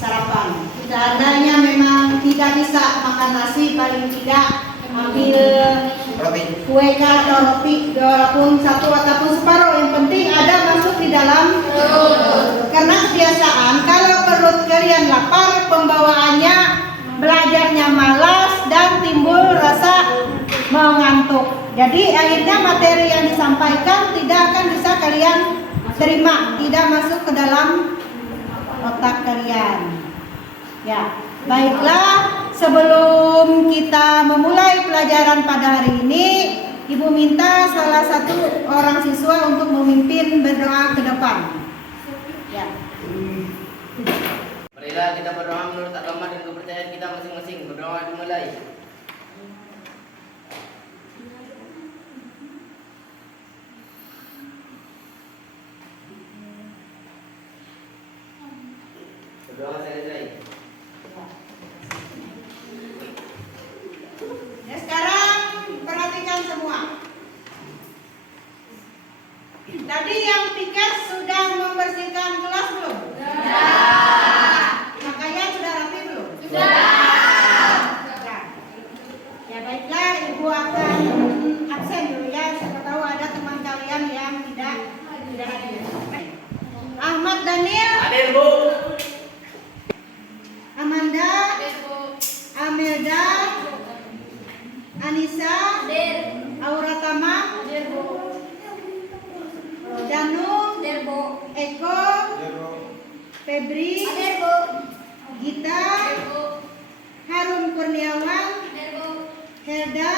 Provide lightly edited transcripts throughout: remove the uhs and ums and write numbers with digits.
sarapan. Seandainya memang tidak bisa makan nasi, paling tidak ambil kue atau roti, walaupun satu ataupun separuh, yang penting ada masuk di dalam perut. Karena kebiasaan kalau perut kalian lapar, pembawaannya belajarnya malas dan timbul rasa mengantuk. Jadi akhirnya materi yang disampaikan tidak akan bisa kalian terima, tidak masuk ke dalam otak kalian. Ya, baiklah, sebelum kita memulai pelajaran pada hari ini, Ibu minta salah satu orang siswa untuk memimpin berdoa ke depan. Ya. Marilah kita berdoa menurut agama dan kepercayaan kita masing-masing. Berdoa dimulai. Berdoa selesai. Ya, sekarang perhatikan semua. Tadi yang piket sudah membersihkan kelas belum? Sudah. Makanya sudah rapi belum? Sudah. Ya baiklah, Ibu akan absen dulu ya. Siapa tahu ada teman kalian yang tidak hadir. Ahmad Daniel. Hadir, Bu. Amanda. Amelda. Anissa. Auratama. Danu. Eko. Febri. Gita. Harun Kurniawan. Helda.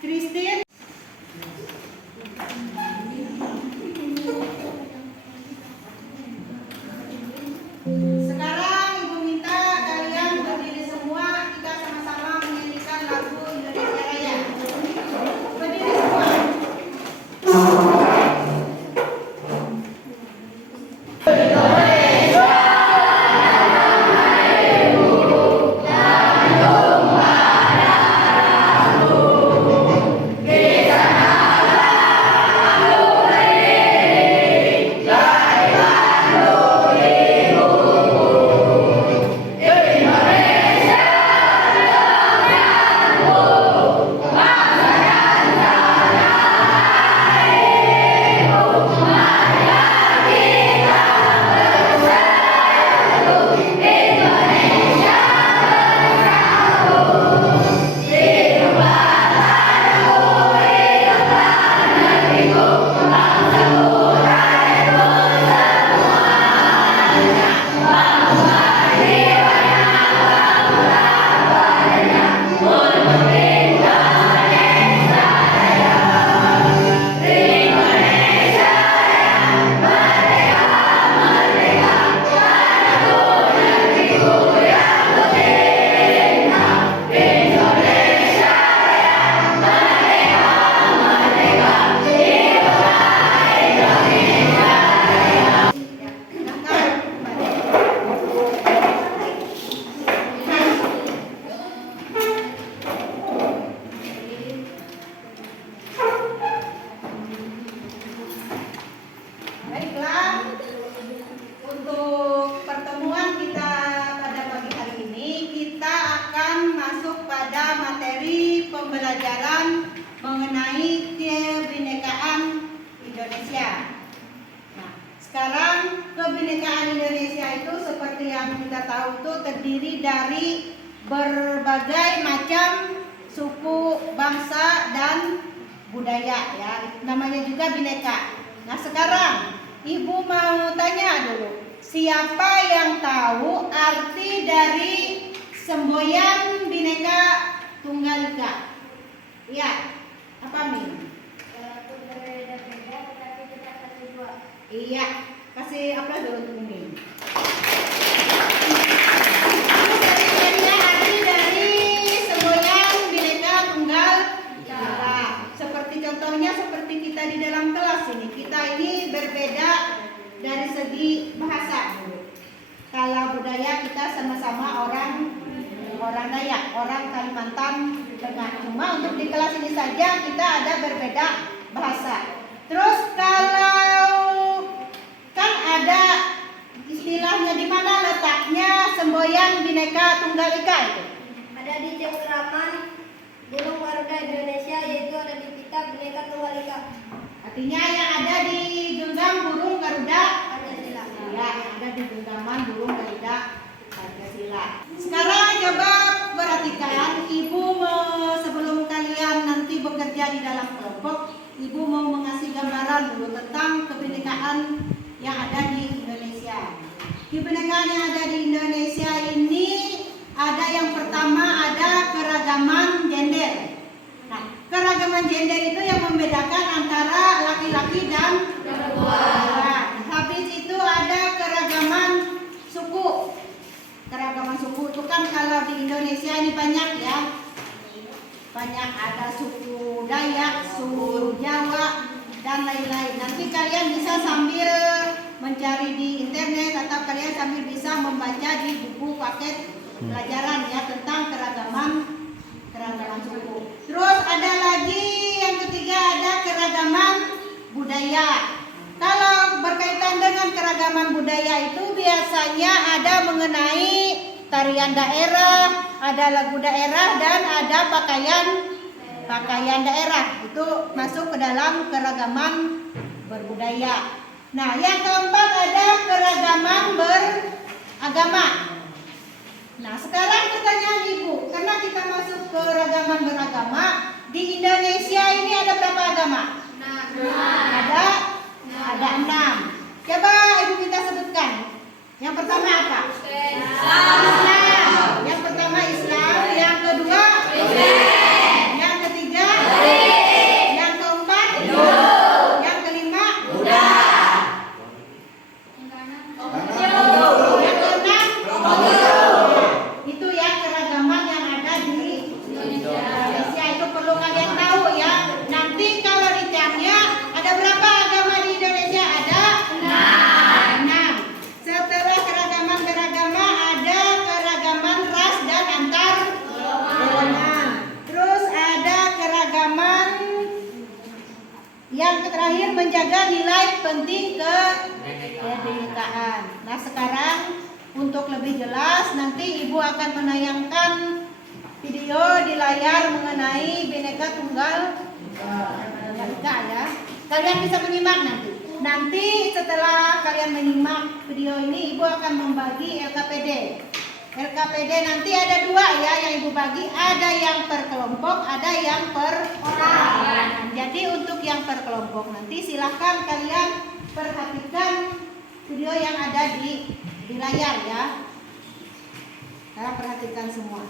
Christine. Sekarang Ibu minta kalian berdiri semua, kita sama-sama menyanyikan lagu Indonesia Raya. Berdiri semua. Baiklah, untuk pertemuan kita pada pagi hari ini, kita akan masuk pada materi pembelajaran mengenai kebinekaan Indonesia. Nah, sekarang kebinekaan Indonesia itu seperti yang kita tahu itu terdiri dari berbagai macam suku, bangsa, dan budaya ya. Namanya juga bineka. Nah sekarang Ibu mau tanya dulu, siapa yang tahu arti dari semboyan Bhinneka Tunggal Ika? Iya, apa Min? Berbeda-beda tetapi kita satu dua. Iya, kasih aplaus dulu untuk Min. Arti dari semboyan Bhinneka Tunggal Ika. Seperti contohnya seperti kita di dalam kelas ini, kita ini berbeda dari segi bahasa. Kalau budaya kita sama-sama orang Dayak, orang Kalimantan Tengah. Cuma untuk di kelas ini saja kita ada berbeda bahasa. Terus kalau kan ada istilahnya di mana letaknya semboyan Bhinneka Tunggal Ika itu? Ada di cengkeraman Burung Garuda Indonesia, yaitu ada di pita Bhinneka Tunggal Ika. Artinya yang ada di genggam burung Garuda Pancasila. ya, ada di genggaman burung Garuda Pancasila. Sekarang coba perhatikan, Ibu sebelum kalian nanti bekerja di dalam kelompok, Ibu mau mengasih gambaran dulu tentang kebinekaan yang ada di Indonesia. Kebinekaan yang ada di Indonesia ini ada yang pertama, ada keragaman gender. Nah, keragaman gender itu yang membedakan antara laki-laki dan perempuan. Habis itu ada keragaman suku. Keragaman suku itu kan kalau di Indonesia ini banyak ya. Banyak, ada suku Dayak, suku Jawa, dan lain-lain. Nanti kalian bisa sambil mencari di internet atau kalian sambil bisa membaca di buku paket pelajaran ya tentang keragaman suku. Terus ada lagi yang ketiga, ada keragaman budaya. Kalau berkaitan dengan keragaman budaya itu biasanya ada mengenai tarian daerah, ada lagu daerah, dan ada pakaian daerah. Itu masuk ke dalam keragaman berbudaya. Nah, yang keempat ada keragaman beragama. Nah, sekarang pertanyaan Ibu, karena kita masuk ke keragaman beragama, di Indonesia ini ada berapa agama? Ada 6. Coba Ibu kita sebutkan. Yang pertama apa? Islam. Yang pertama Islam, yang kedua Kristen. Yang ketiga yang keempat yang kelima yang keenam itu ya keragaman yang ada di Indonesia. Itu perlu kalian tahu ya. Nanti kalau ditanya ada berapa agama di Indonesia? Ada 6. Setelah keragaman beragama ada keragaman ras dan antar golongan. Terus ada keragaman yang terakhir menjaga nilai penting kebinekaan. Nah, sekarang untuk lebih jelas nanti Ibu akan menayangkan video di layar mengenai Bhinneka Tunggal Ika ya. Kalian bisa menyimak nanti. Nanti setelah kalian menyimak video ini, Ibu akan membagi LKPD. LKPD nanti ada 2 ya yang Ibu bagi. Ada yang per kelompok, ada yang per orang. Jadi untuk yang per kelompok nanti silahkan kalian perhatikan video yang ada di layar ya. Kalian perhatikan semua.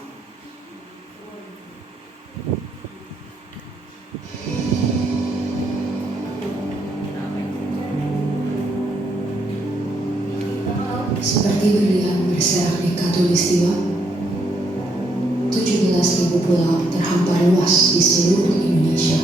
Seperti berlian berserak di Katulistiwa, 17.000 pulau terhampar luas di seluruh Indonesia.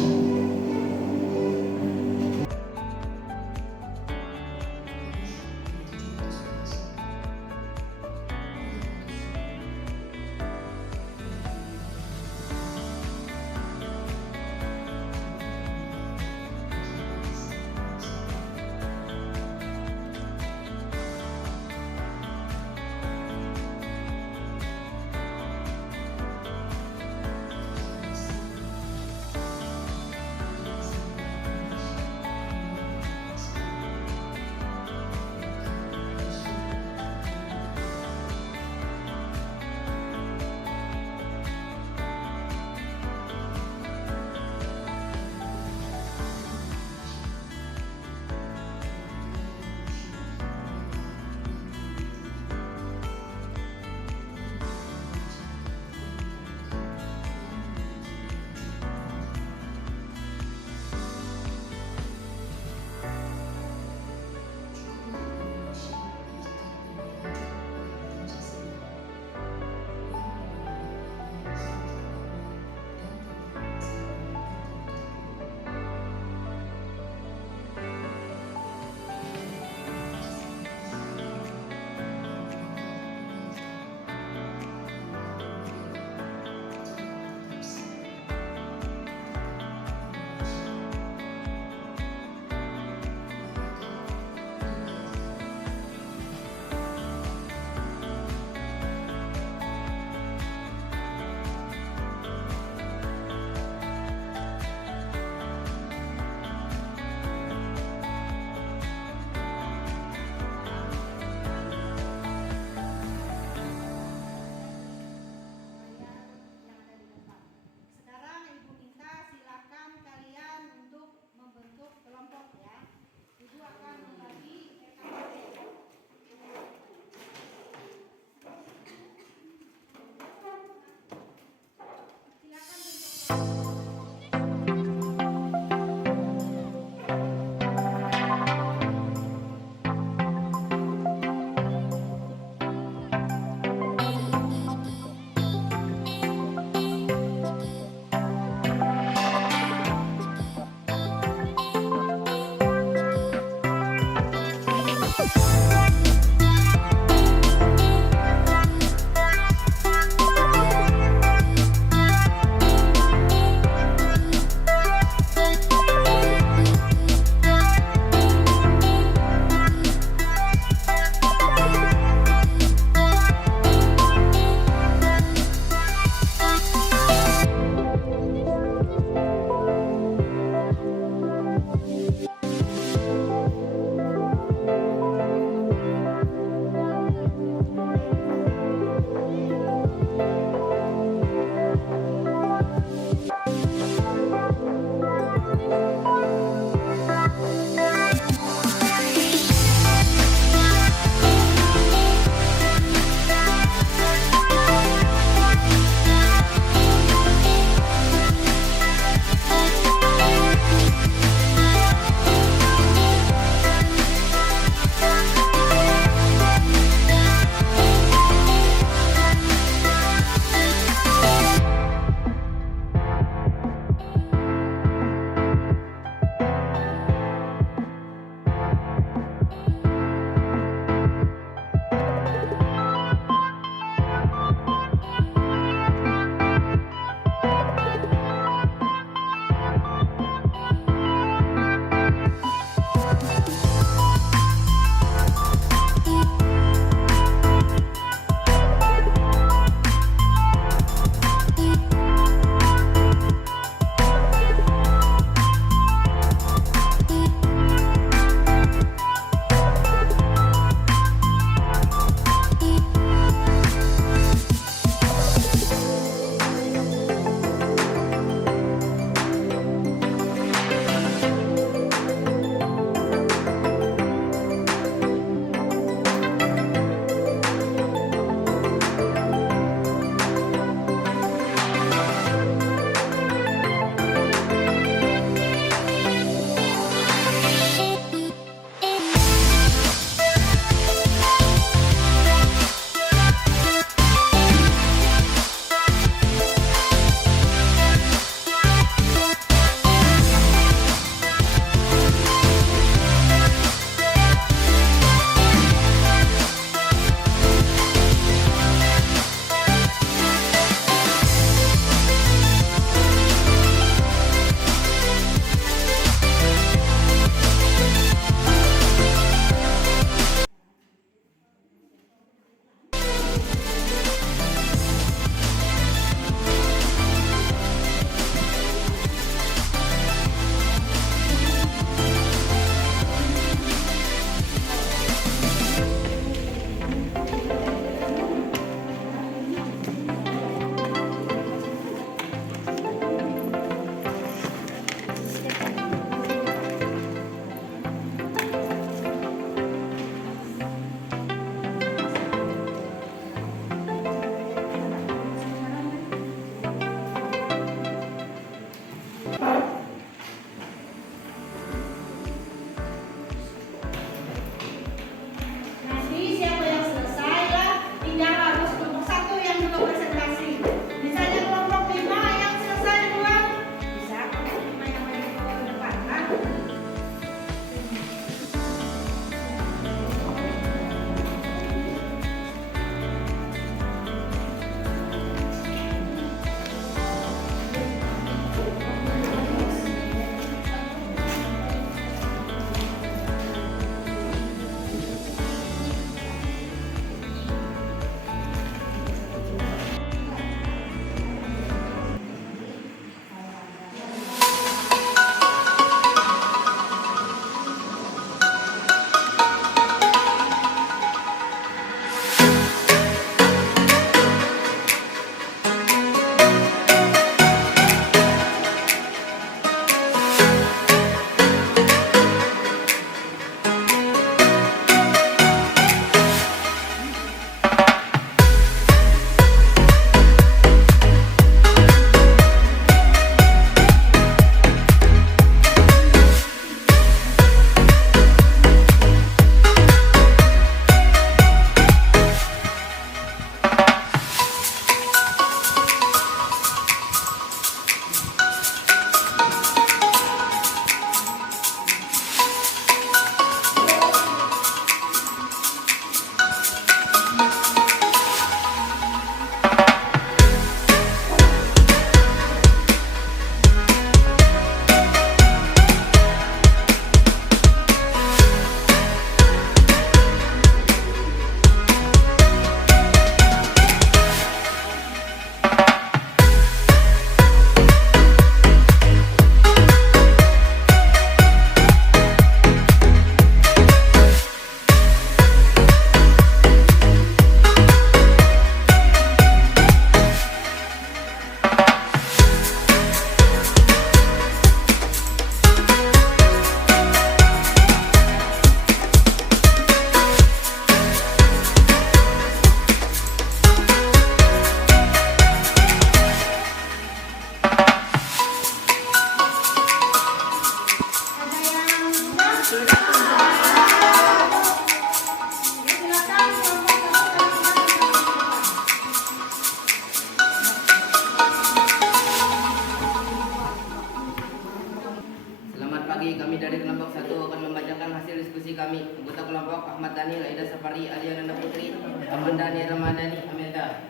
Ramadhani Ramadhani Amelda.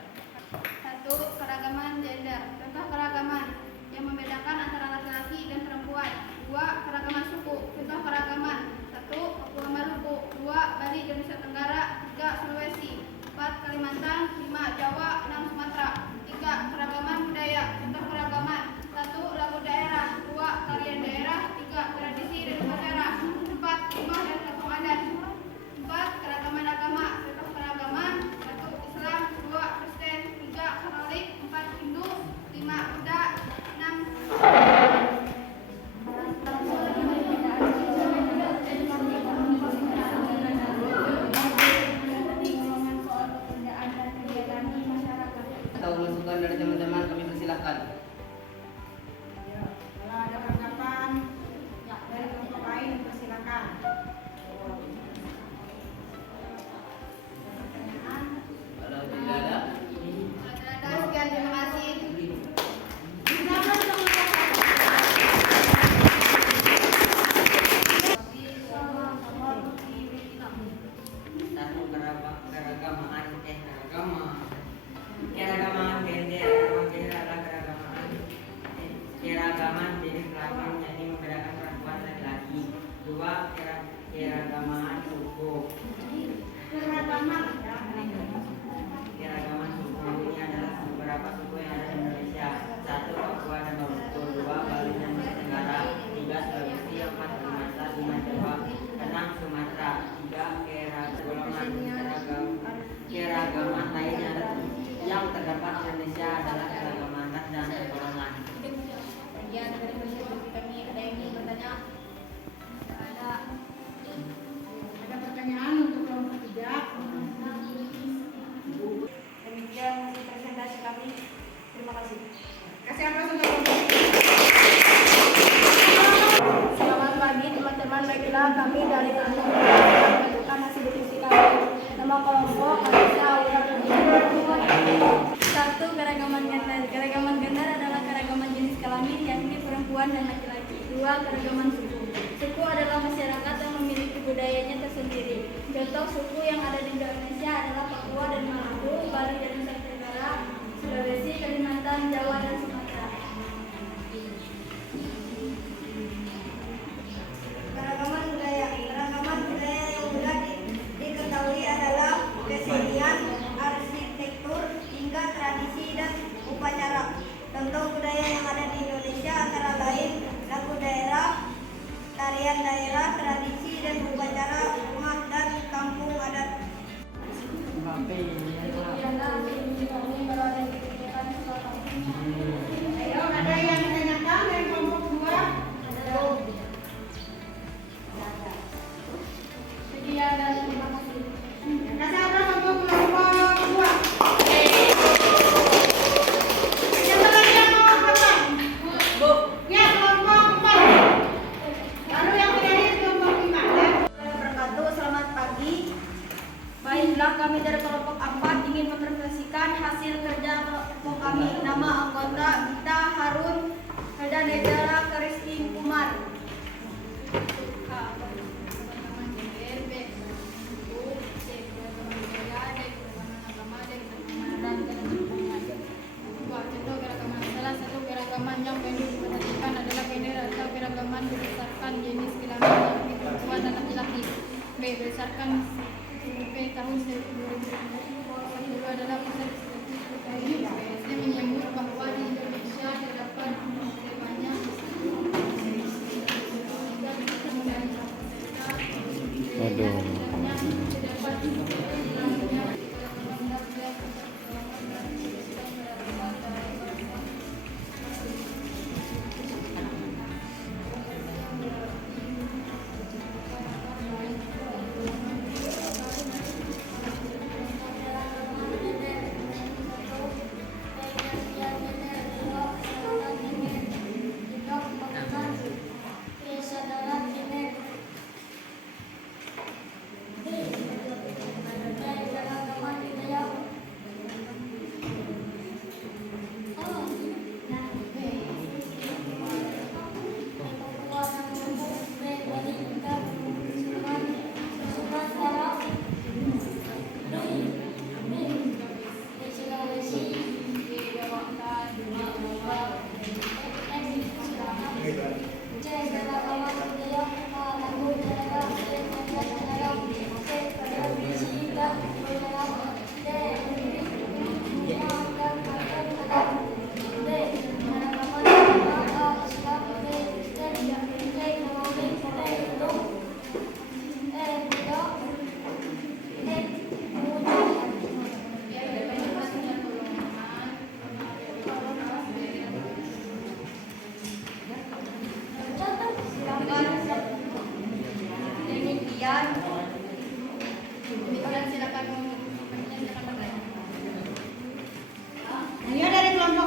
1. Keragaman gender. Contoh keragaman yang membedakan antara laki-laki dan perempuan. 2. Keragaman suku. Contoh keragaman. 1. Papua Maluku. 2. Bali dan Nusa Tenggara. 3. Sulawesi. 4. Kalimantan. 5. Jawa. 6. Sumatera. 3. Keragaman budaya. Contoh keragaman. 1. Lagu daerah. 2. Tarian daerah. 3. Tradisi dan upacara. 4. Rumah dan kampung adat. 4. Keragaman agama. Contoh keragaman. 1. Islam. 2. Kristen. 3. Katolik. 4. Hindu. 5. Buddha. 6. Atau masukan dari teman-teman kami persilahkan. Ya, kalau ada tanggapan dari kelompok lain persilakan. Pertanyaan? Kalau tidak ada, Sekian, terima kasih. Silakan teman-teman. Satu keragaman gender adalah keragaman jenis kelamin yang membedakan perempuan dan laki-laki. 2. Keragaman suku. Keragaman ya. Keragaman suku ini adalah beberapa suku yang ada di Indonesia. 1. Papua dan Maluku. 2. Bali dan Nusa Tenggara. 3. Sulawesi. 4. Kalimantan. 5. Jawa. 6. Sumatera. 3. Keragaman lainnya yang terdapat di Indonesia adalah keragaman ras dan golongan. Bagian dari persiapan kami ada yang ingin bertanya? Ada. Ada pertanyaan untuk kelompok 3? Demikian hasil presentasi kami. Terima kasih. Kasih aplaus untuk kelompok 3. Selamat pagi teman-teman, baiklah kami dari kelompok menentukan hasil diskusi kami. Nama kelompok Anissa Aura. 1. Keragaman gender. Keragaman gender adalah keragaman jenis kelamin yakni perempuan dan laki-laki. 2. Keragaman suku. Suku adalah masyarakat yang memiliki budayanya tersendiri. Contoh suku yang ada di Indonesia adalah Papua dan Maluku, Bali dan Nusa Tenggara, Sulawesi, Kalimantan, Jawa dan Sumatera. Keragaman budaya. Keragaman budaya yang mudah diketahui adalah kesenian, arsitektur, hingga tradisi dan upacara. Contoh budaya yang ada di Indonesia antara lain lagu daerah, tarian daerah, tradisi dan upacara rumah dan kampung adat. Ayo, ada yang ditanyakan dari kelompok 2? Sekian dan terima kasih. Kasih aplaus untuk kelompok 2. Siapa lagi yang mau berapa? Ya, kelompok 4. Lalu yang terakhir kelompok 5 ya. Wabarakatuh, selamat pagi. Baiklah, kami dari kelompok 4 ingin mempresentasikan hasil kerja kelompok kami. Nama anggota Gita Harun, Helda Negara Kristin Kumar. Salah satu keragaman yang perlu diperhatikan adalah gender atau keragaman berdasarkan jenis kelamin yakni perempuan dan laki-laki. B. Berdasarkan survei tahun 2020 adalah pusat statistik BSD menyebut bahwa di Indonesia terdapat sebanyak 3.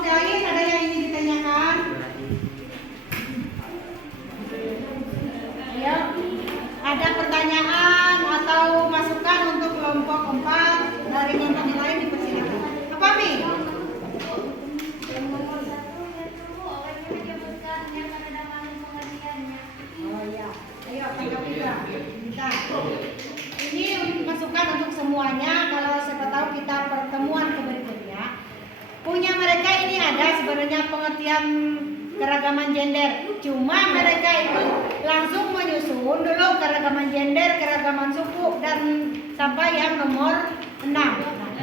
lain ada yang ingin ditanyakan? Ya, ada pertanyaan atau masukan untuk kelompok 4 dari kelompok yang lain dipersilakan. Apa Mi? Oh ya, ayo tangkap kita. Ini masukan untuk semuanya. Kalau siapa tahu kita pertemuan berikutnya punya mereka ini ada sebenarnya pengertian keragaman gender. Cuma mereka itu langsung menyusun dulu keragaman gender, keragaman suku dan sampai yang nomor 6.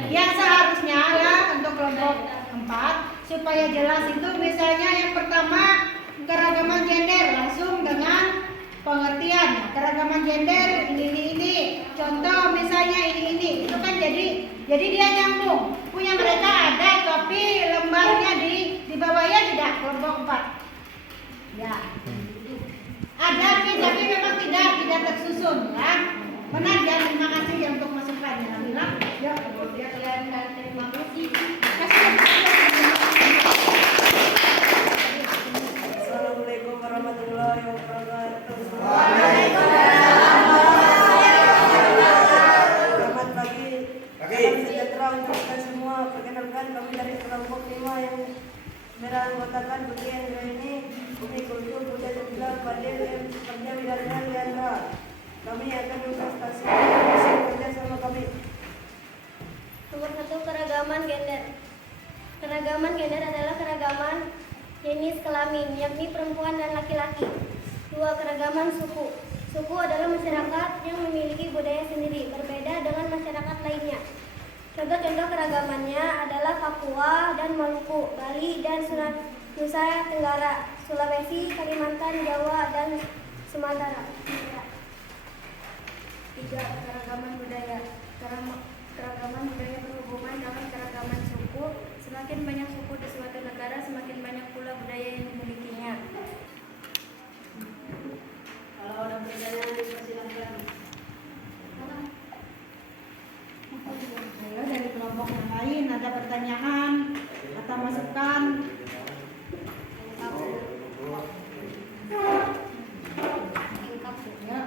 Yang seharusnya ya untuk kelompok 4 supaya jelas itu misalnya yang pertama keragaman gender langsung dengan pengertian keragaman gender ini. Contoh misalnya ini itu kan jadi dia nyambung. Punya mereka ada tapi lembarnya di bawahnya tidak kelompok 4. Ya. Ada tapi memang tidak tersusun ya. Benar ya, terima kasih ya untuk masukannya. Alhamdulillah. Ya, dia kalian terima kasih. Assalamualaikum warahmatullahi wabarakatuh. Selamat pagi. Salam sejahtera untuk kita semua. Perkenalkan kami dari kelompok 5 yang beranggotakan Budi ini, Budi Kultur, Budi Sebelah, Fadil, Kerja Widana, Leandra. Kami akan investasi hasil kerja sama kami. Nomor 1, keragaman gender. Keragaman gender adalah keragaman jenis kelamin, yakni perempuan dan laki-laki. 2, keragaman suku. Suku adalah masyarakat yang memiliki budaya sendiri, berbeda dengan masyarakat lainnya. Contoh-contoh keragamannya adalah Papua dan Maluku, Bali dan Nusa Tenggara, Sulawesi, Kalimantan, Jawa, dan Sumatera. 3, keragaman budaya. Keragaman budaya berhubungan dengan keragaman suku. Semakin banyak suku di suatu negara, semakin banyak pula budaya yang dimilikinya. Kalau ada pertanyaan silakan. Ayo dari kelompok yang lain ada pertanyaan atau masukan? Ya.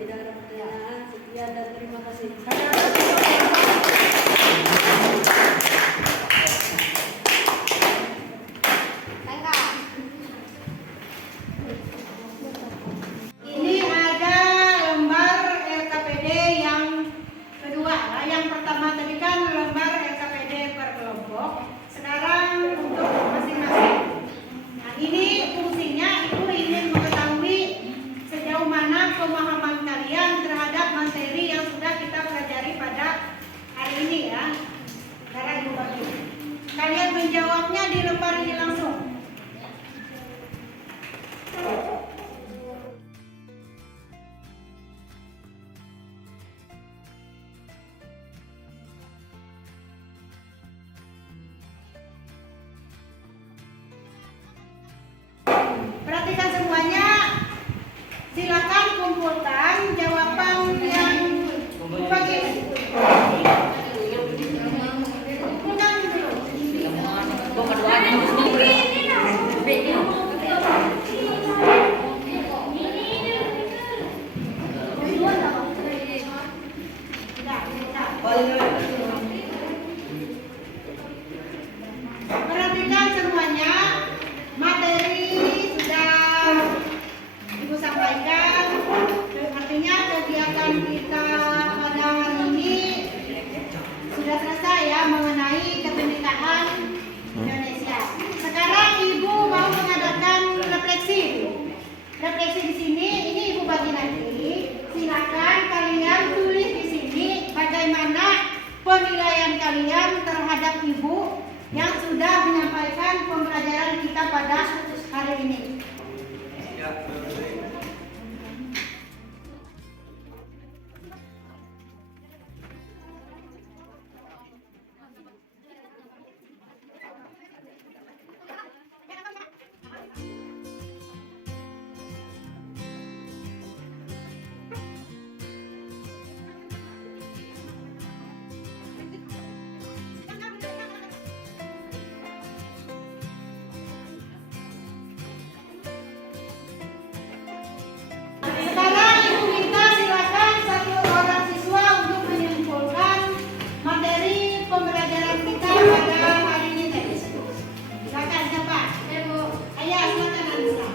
Tidak ada pertanyaan. Sekian dan terima kasih. Ini ada lembar LKPD yang kedua. Yang pertama tadi kan lembar LKPD per kelompok. Sekarang untuk masing-masing. Nah, ini fungsinya Ibu ingin mengetahui sejauh mana pemahaman kalian terhadap materi yang sudah kita pelajari pada hari ini ya. Sekarang Ibu bagi. Kalian menjawabnya di lembar ini langsung. Perhatikan semuanya. Silakan kumpulkan jawaban yang bagi. Kumpulkan dulu. Perhatikan semuanya. Materi sudah Ibu sampaikan. Artinya kegiatan kita pada hari ini sudah selesai ya mengenai kebinekaan Indonesia. Sekarang Ibu mau mengadakan refleksi. Refleksi di sini, ini Ibu bagi nanti. Silakan kalian tulis di sini bagaimana penilaian kalian terhadap Ibu yang sudah menyampaikan pembelajaran kita pada hari ini. pembelajaran kita pada hari ini, Teh. Silakan siapa? Ibu, Ayah, silakan Anissa.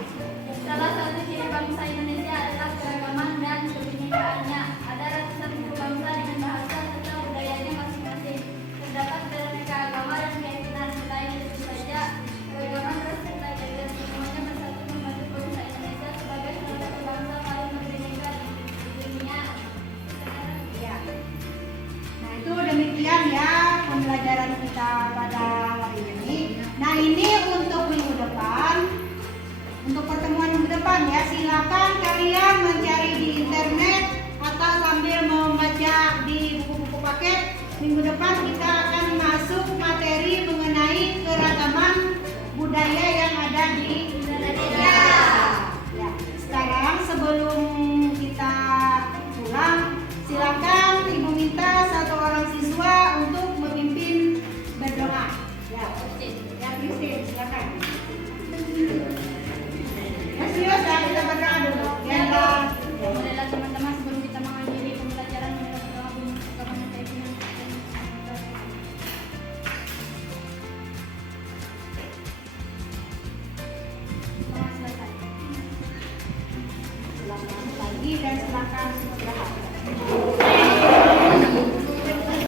salah satu ciri bangsa Indonesia adalah keragaman dan kebinekaannya. Ada ratusan suku bangsa dengan bahasa serta budayanya masing-masing. Terdapat beraneka agama dan keyakinan. Selain itu saja, keragaman ras serta gender semuanya bersatu membantu bangsa Indonesia sebagai salah satu bangsa paling berbineka di dunia. Ya. Nah, itu demikian ya pembelajaran kita pada hari ini. Nah, ini untuk minggu depan. Untuk pertemuan minggu depan ya, silakan kalian mencari di internet atau sambil membaca di buku-buku paket. Minggu depan kita akan masuk materi mengenai keragaman budaya yang ada di Indonesia. Ya, sekarang sebelum kita pulang, silakan Ibu minta satu orang siswa untuk memimpin berdoa. Ya, Christine, silakan. Ya, serius ya, kita berdoa dulu. Ya, Bolehlah teman-teman sebelum kita mengakhiri pembelajaran kita berdoa kepada keyakinan dan selamat pagi dan silakan